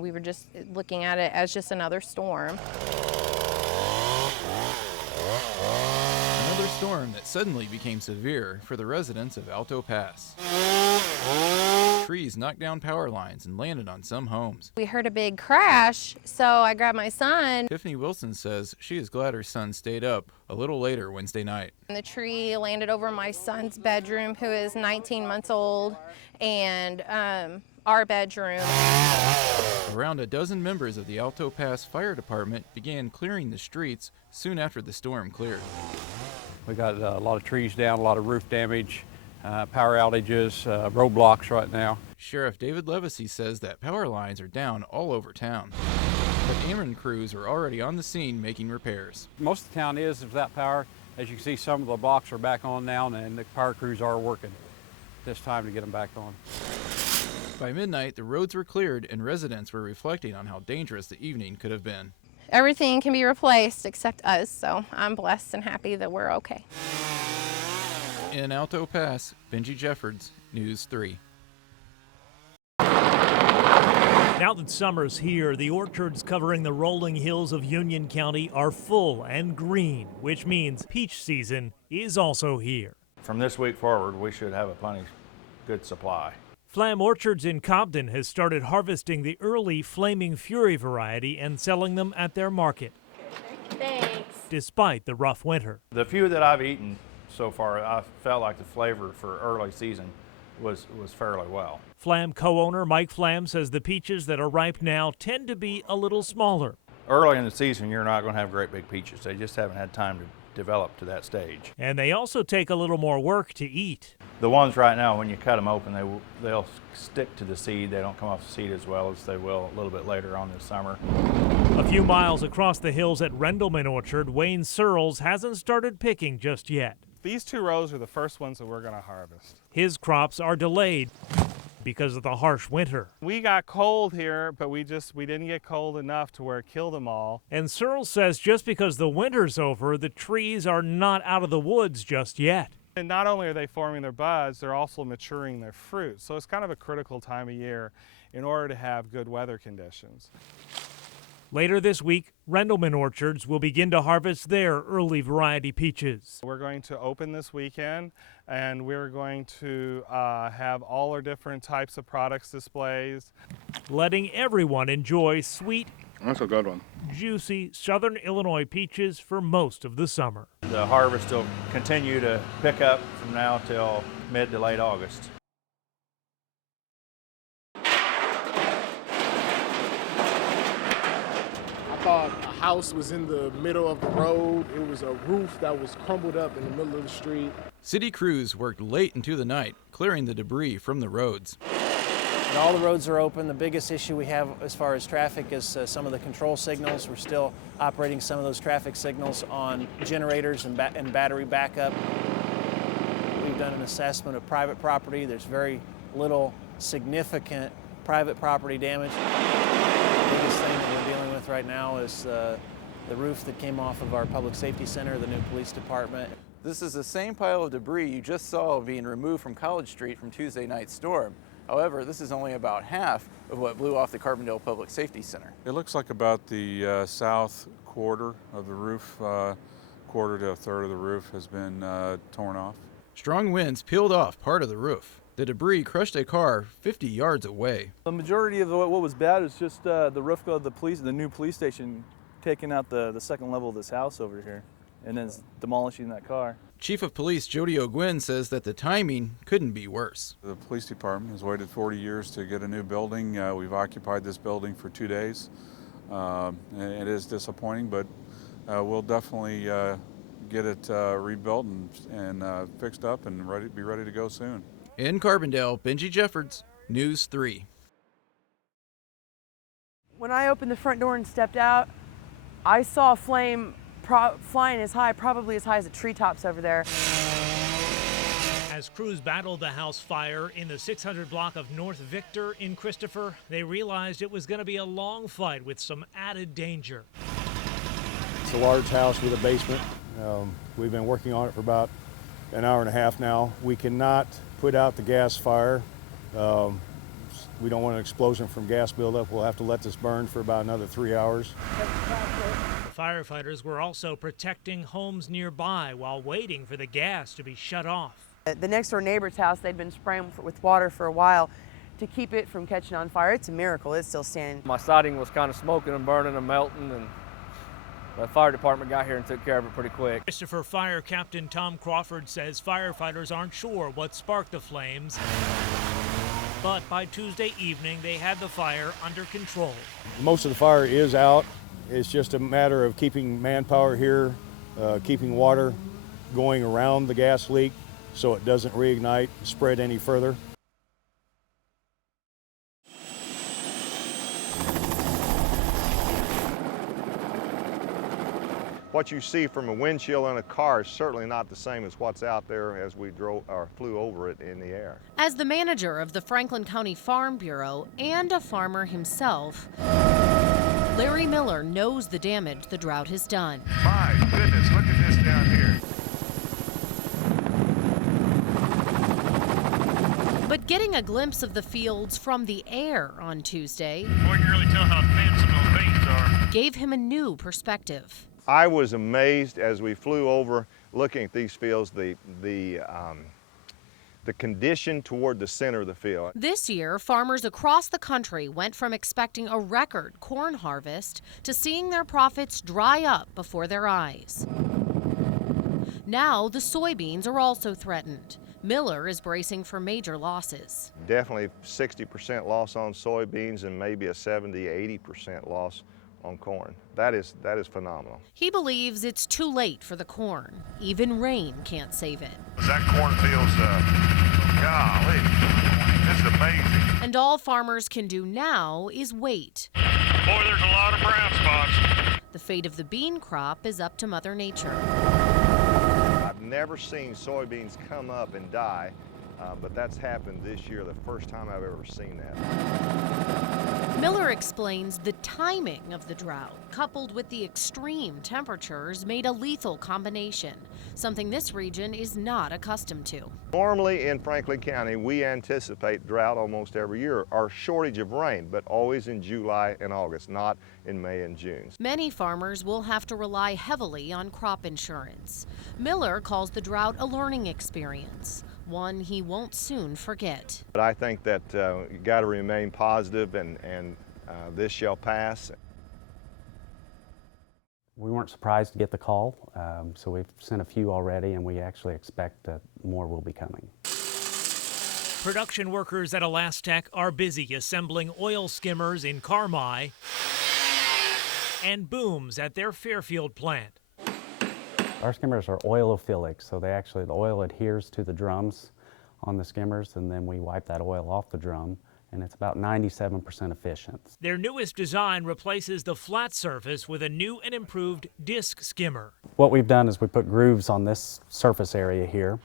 and we were just looking at it as just another storm. Another storm that suddenly became severe for the residents of Alto Pass. Trees knocked down power lines and landed on some homes. We heard a big crash, so I grabbed my son. Tiffany Wilson says she is glad her son stayed up a little later Wednesday night. And the tree landed over my son's bedroom, who is 19 months old, and our bedroom. Around a dozen members of the Alto Pass Fire Department began clearing the streets soon after the storm cleared. We got a lot of trees down, a lot of roof damage, power outages, roadblocks right now. Sheriff David Levesey says that power lines are down all over town. But Ameren crews are already on the scene making repairs. Most of the town is without power. As you can see, some of the blocks are back on now, and the power crews are working this time to get them back on. By midnight, the roads were cleared and residents were reflecting on how dangerous the evening could have been. Everything can be replaced except us, so I'm blessed and happy that we're okay. In Alto Pass, Benjy Jeffords, News 3. Now that summer's here, the orchards covering the rolling hills of Union County are full and green, which means peach season is also here. From this week forward, we should have a plenty good supply. Flam Orchards in Cobden has started harvesting the early Flaming Fury variety and selling them at their market. Thanks. Despite the rough winter. The few that I've eaten so far, I felt like the flavor for early season was fairly well. Flam co-owner Mike Flam says the peaches that are ripe now tend to be a little smaller. Early in the season, you're not going to have great big peaches. They just haven't had time to develop to that stage. And they also take a little more work to eat. The ones right now, when you cut them open, they'll stick to the seed. They don't come off the seed as well as they will a little bit later on this summer. A few miles across the hills at Rendleman Orchard, Wayne Searles hasn't started picking just yet. These 2 rows are the first ones that we're going to harvest. His crops are delayed because of the harsh winter. We got cold here, but we didn't get cold enough to where it killed them all. And Searles says just because the winter's over, the trees are not out of the woods just yet. And not only are they forming their buds, they're also maturing their fruit. So it's kind of a critical time of year in order to have good weather conditions. Later this week, Rendleman Orchards will begin to harvest their early variety peaches. We're going to open this weekend, and we're going to have all our different types of products displays. Letting everyone enjoy sweet, that's a good one, juicy Southern Illinois peaches for most of the summer. The harvest will continue to pick up from now till mid to late August. I thought a house was in the middle of the road. It was a roof that was crumbled up in the middle of the street. City crews worked late into the night, clearing the debris from the roads. All the roads are open. The biggest issue we have as far as traffic is some of the control signals. We're still operating some of those traffic signals on generators and battery backup. We've done an assessment of private property. There's very little significant private property damage. The biggest thing that we're dealing with right now is the roof that came off of our public safety center, the new police department. This is the same pile of debris you just saw being removed from College Street from Tuesday night's storm. However, this is only about half of what blew off the Carbondale Public Safety Center. It looks like about the south quarter of the roof, quarter to a third of the roof has been torn off. Strong winds peeled off part of the roof. The debris crushed a car 50 yards away. The majority of what was bad is just the roof of the new police station, taking out the second level of this house over here and then demolishing that car. Chief of Police Jody O'Gwynn says that the timing couldn't be worse. The police department has waited 40 years to get a new building. We've occupied this building for 2 days. It is disappointing, but we'll definitely get it rebuilt and fixed up and be ready to go soon. In Carbondale, Benjy Jeffords, News 3. When I opened the front door and stepped out, I saw a flame flying probably as high as the treetops over there. As crews battled the house fire in the 600 block of North Victor in Christopher, they realized it was going to be a long fight with some added danger. It's a large house with a basement. We've been working on it for about an hour and a half now. We cannot put out the gas fire. We don't want an explosion from gas buildup. We'll have to let this burn for about another 3 hours. Firefighters were also protecting homes nearby while waiting for the gas to be shut off. The next door neighbor's house, they'd been spraying with water for a while to keep it from catching on fire. It's a miracle it's still standing. My siding was kind of smoking and burning and melting, and the fire department got here and took care of it pretty quick. Christopher Fire Captain Tom Crawford says firefighters aren't sure what sparked the flames, but by Tuesday evening they had the fire under control. Most of the fire is out. It's just a matter of keeping manpower here, keeping water going around the gas leak so it doesn't reignite, spread any further. What you see from a windshield in a car is certainly not the same as what's out there as we drove or flew over it in the air. As the manager of the Franklin County Farm Bureau and a farmer himself, Larry Miller knows the damage the drought has done. My goodness, look at this down here. But getting a glimpse of the fields from the air on Tuesday Boy, you can really tell how thin some of those veins are. gave him a new perspective. I was amazed as we flew over looking at these fields, the condition toward the center of the field. This year, farmers across the country went from expecting a record corn harvest to seeing their profits dry up before their eyes. Now, the soybeans are also threatened. Miller is bracing for major losses. Definitely 60% loss on soybeans and maybe a 70–80% loss on corn. That is phenomenal. He believes it's too late for the corn. Even rain can't save it. That cornfield's, golly, this is amazing. And all farmers can do now is wait. Boy, there's a lot of brown spots. The fate of the bean crop is up to Mother Nature. I've never seen soybeans come up and die, but that's happened this year, the first time I've ever seen that. Miller explains the timing of the drought, coupled with the extreme temperatures, made a lethal combination, something this region is not accustomed to. Normally in Franklin County, we anticipate drought almost every year, or shortage of rain, but always in July and August, not in May and June. Many farmers will have to rely heavily on crop insurance. Miller calls the drought a learning experience, one he won't soon forget. But I think that you got to remain positive, and this shall pass. We weren't surprised to get the call, so we've sent a few already, and we actually expect that more will be coming. Production workers at Elastec are busy assembling oil skimmers in Carmi and booms at their Fairfield plant. Our skimmers are oilophilic, so the oil adheres to the drums on the skimmers, and then we wipe that oil off the drum, and it's about 97% efficient. Their newest design replaces the flat surface with a new and improved disc skimmer. What we've done is we put grooves on this surface area here,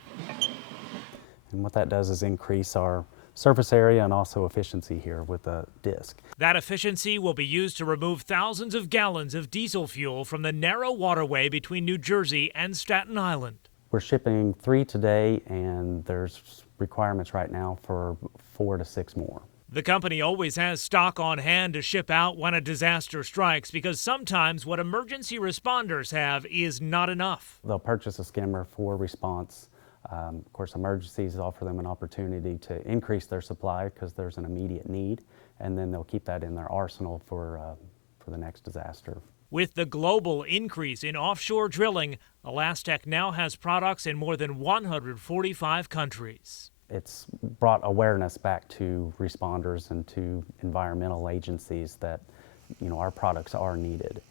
and what that does is increase our surface area and also efficiency here with the disc. That efficiency will be used to remove thousands of gallons of diesel fuel from the narrow waterway between New Jersey and Staten Island. We're shipping 3 today, and there's requirements right now for 4 to 6 more. The company always has stock on hand to ship out when a disaster strikes, because sometimes what emergency responders have is not enough. They'll purchase a skimmer for response. Of course, emergencies offer them an opportunity to increase their supply because there's an immediate need, and then they'll keep that in their arsenal for the next disaster. With the global increase in offshore drilling, Elastec now has products in more than 145 countries. It's brought awareness back to responders and to environmental agencies that, our products are needed.